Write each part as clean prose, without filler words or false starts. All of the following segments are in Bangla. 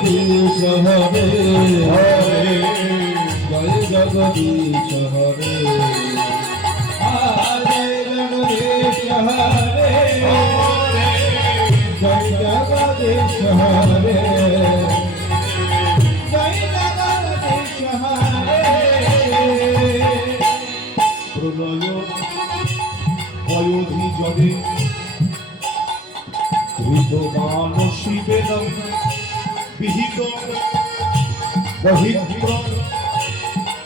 জগদীশ হরে হরে জয় জগদীশ হরে জয় জগদীশ হরে জয় জগদীশ হরে জয় জগদীশ হরে প্রলয় অয়োধি জলে ধৃত মানসী বেদম বিহিত বহিত্র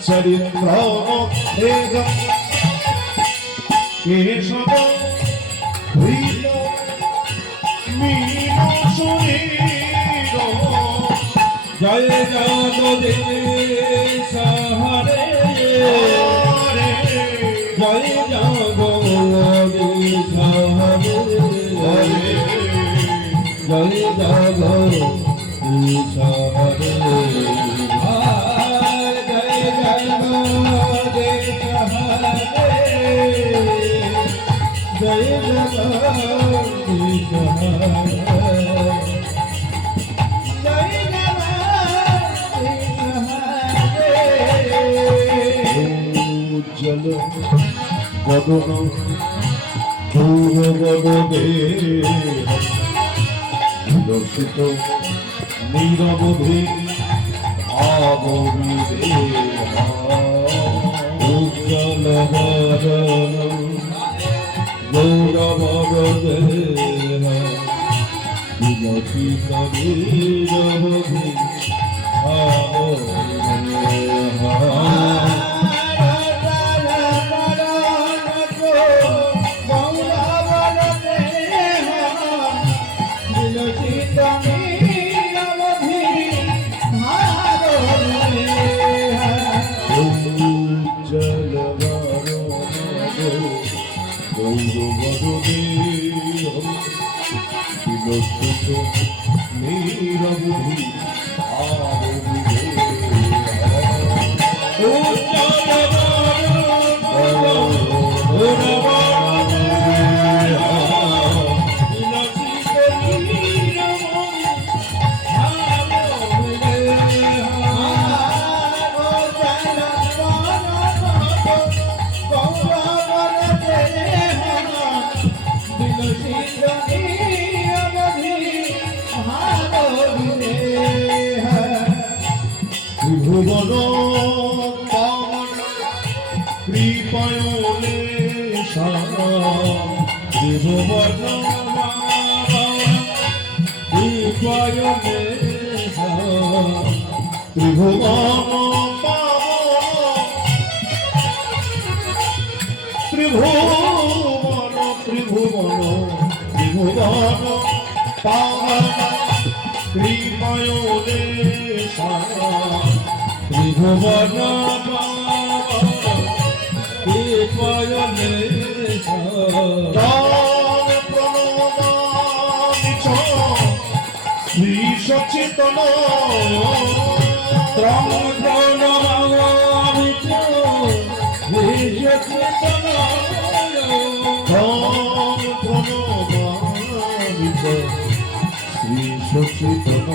চরিত্র বেদম কেশব ধৃত মীন শরীর জয় জগদীশ হরে জয় জগদীশ হরে জয় জগদীশ হরে জয় জগদীশ হরে জয় জগদীশ হরে উজ্জ্বল বদন গৌরবদে দর্শিত নীরবধি আবরিদে উজ্জ্বল বদন গৌরবদে দর্শিত নীরবধি আবরিদে ভুবন কৃপয়লে ত্রিভুবন কৃপয়লে ত্রিভুবন ত্রিভুবন ত্রিভুবন ত্রিভুবন পাবন কৃপয়লে ত্রিভুবন কৃপয়লে শ্রী সচেতন ত্রং প্রণমামি শ্রী সচেতন ত্রং প্রণমামি শ্রী সচেতন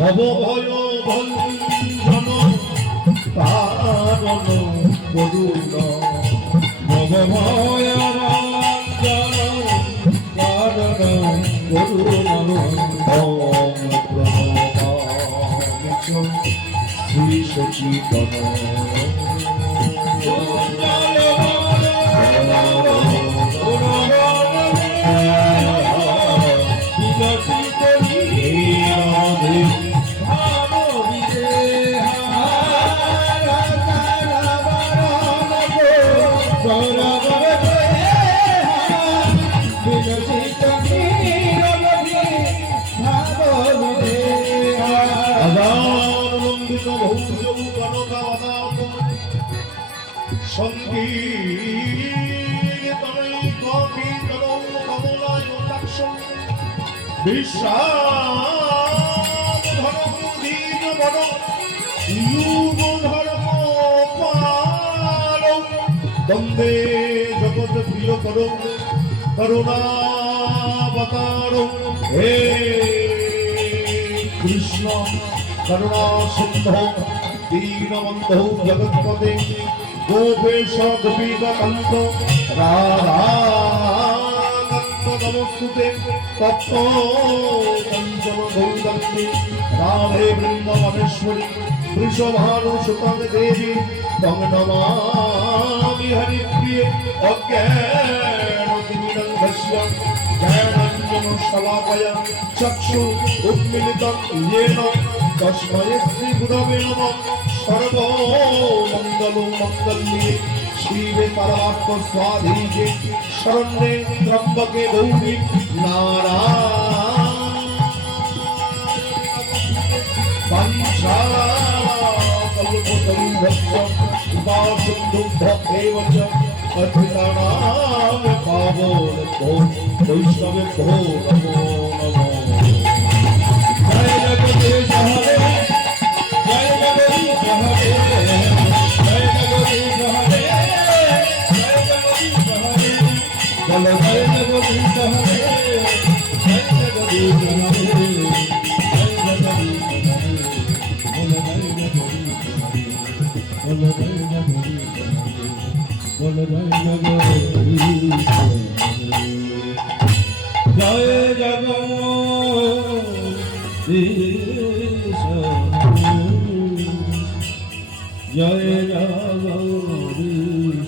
ভব ভয় ভঞ্জন তারণ করুণ ভব ভয় ভঞ্জন তারণ করুণ বন্দে জগৎ প্রিয় করো করুণা বতারো হে কৃষ্ণ করুণা সিন্ধু দীনবন্ধু জগৎপদে গোপেশ গোপীকান্ত রাধাকান্ত নমস্তুতে তপ্ত কাঞ্চন গৌরঙ্গে রাধে বৃন্দাবনেশ্বরী বৃষভানু সুতং দেবী তং নমামি হরিপ্রিয়ে অজ্ঞানতিমিরন্ধস্য জ্ঞানাঞ্জন শলাকয়া চক্ষু উন্মিলিতং येन তস্मै শ্রী গুরবে নমঃ সর্বমঙ্গলমঙ্গল্যে শিবে পরমাত্ম স্বাধীনে শরণ্যে ত্র্যম্বকে গৌরী নারায়ণ উপাসিন্দুভ্যেব চ অর্পিতানাম পাবো বৈষ্ণবে ভো নমো নমঃ। জয় জগদীশ হরে জয় জগদীশ হরে জয় জগদীশ হরে জয় জগদীশ হরে বলো জয় জগদীশ হরে জয় জগদীশ হরে জয় জগদীশ জয় জগদীশ